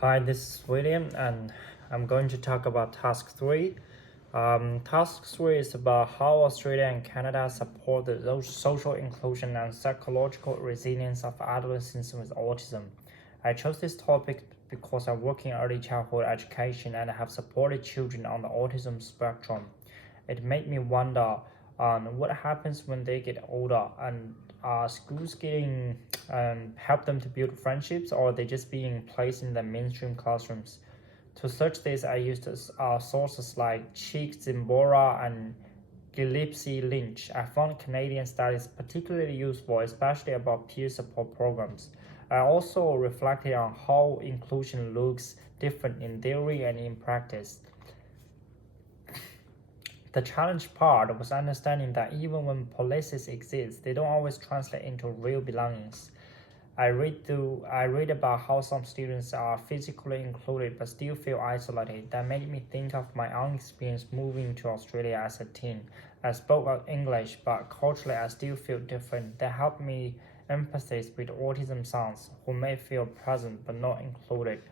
Hi, this is William, and I'm going to talk about Task 3. Task 3 is about how Australia and Canada support the social inclusion and psychological resilience of adolescents with autism. I chose this topic because I work in early childhood education and have supported children on the autism spectrum. It made me wonder on what happens when they get older, and are schools getting help them to build friendships, or are they just being placed in the mainstream classrooms? To search this, I used sources like Cheek, Zimbora, and Gillespie Lynch. I found Canadian studies particularly useful, especially about peer support programs. I also reflected on how inclusion looks different in theory and in practice. The challenge part was understanding that even when policies exist, they don't always translate into real belongings. I read about how some students are physically included but still feel isolated. That made me think of my own experience moving to Australia as a teen. I spoke English, but culturally I still feel different. That helped me empathize with autism sons who may feel present but not included.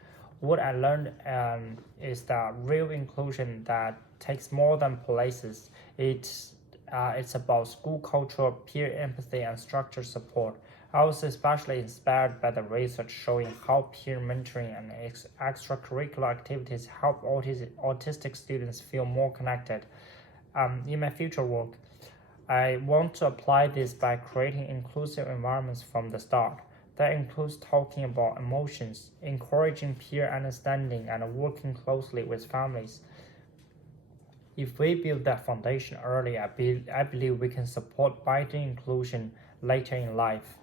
What I learned is that real inclusion that takes more than places. It's about school culture, peer empathy, and structured support. I was especially inspired by the research showing how peer mentoring and extracurricular activities help autistic students feel more connected. In my future work, I want to apply this by creating inclusive environments from the start. That includes talking about emotions, encouraging peer understanding, and working closely with families. If we build that foundation early, I believe we can support wider inclusion later in life.